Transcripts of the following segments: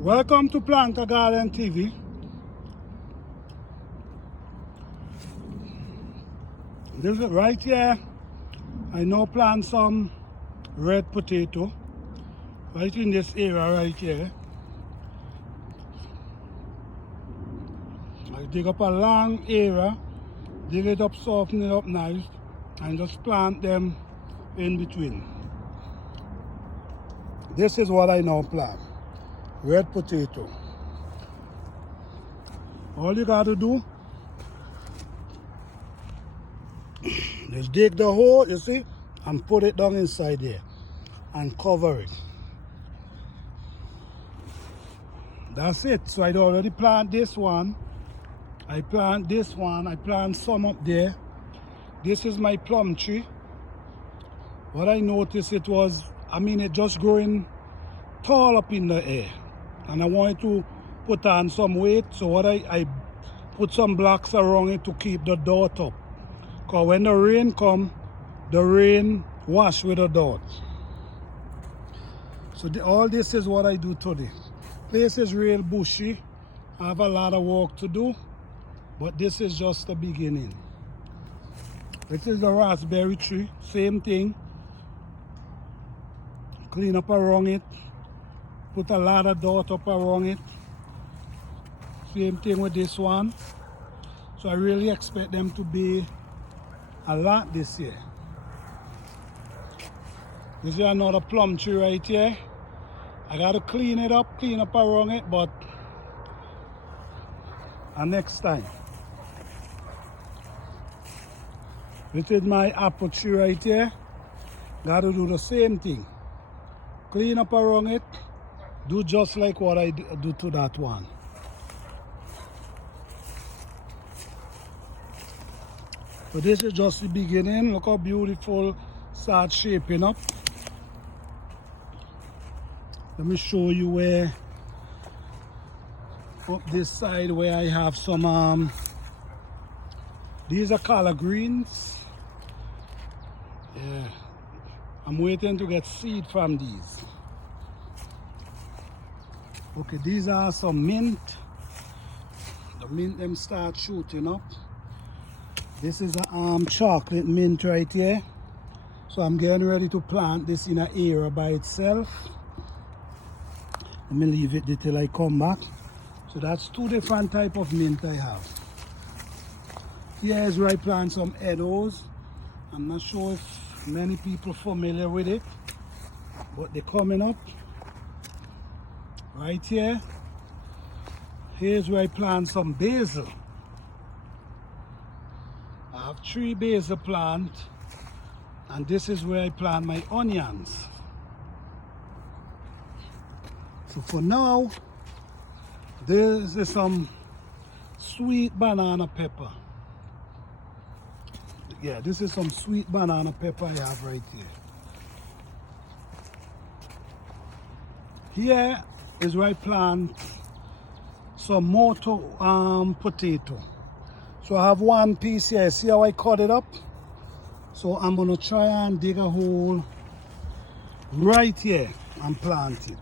Welcome to Plant a Garden TV. This is right here. I now plant some red potato right in this area right here. I dig up a long area, dig it up, soften it up nice, and just plant them in between. This is what I now plant. Red potato. All you got to do is dig the hole, you see, and put it down inside there and cover it. That's it. So I already plant this one. I plant this one. I plant some up there. This is my plum tree. What I noticed, it just growing tall up in the air. And I wanted to put on some weight, so what I put some blocks around it to keep the dirt up. Because when the rain come, the rain wash with the dirt. So all this is what I do today. Place is real bushy. I have a lot of work to do, but this is just the beginning. This is the raspberry tree, same thing. Clean up around it. Put a lot of dirt up around it. Same thing with this one. So I really expect them to be a lot this year. This is another plum tree right here. I gotta clean up around it, but next time. This is my apple tree right here. Gotta do the same thing. Clean up around it. Do just like what I do to that one. So this is just the beginning. Look how beautiful start shaping up. Let me show you where up this side where I have some these are collard greens. Yeah, I'm waiting to get seed from these. Okay, these are some mint. The mint them start shooting up. This is a chocolate mint right here. So I'm getting ready to plant this in an area by itself. Let me leave it till I come back. So that's two different type of mint I have. Here is where I plant some edos. I'm not sure if many people familiar with it, but they're coming up. Right here, here's where I plant some basil. I have 3 basil plants, and this is where I plant my onions. So for now, this is some sweet banana pepper. Yeah, this is some sweet banana pepper I have right here. Here is where I plant some more potato. So I have one piece here. See how I cut it up? So I'm gonna try and dig a hole right here and plant it.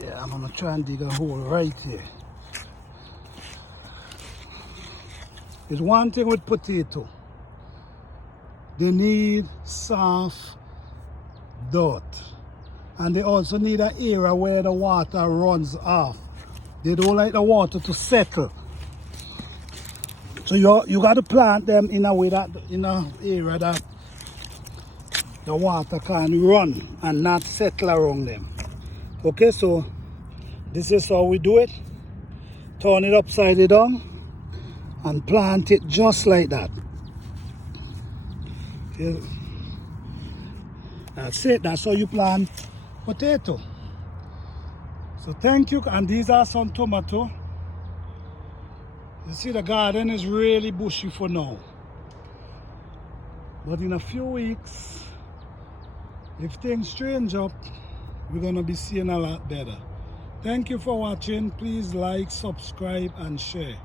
Yeah, I'm gonna try and dig a hole right here. There's one thing with potato. They need soft dirt. And they also need an area where the water runs off. They don't like the water to settle. So you got to plant them in a way that, in an area that the water can run and not settle around them. Okay, so this is how we do it. Turn it upside down and plant it just like that. That's it. That's how you plant potato. So thank you. And these are some tomato. You see, the garden is really bushy for now, but in a few weeks, if things change up, we're gonna be seeing a lot better. Thank you for watching. Please like, subscribe, and share.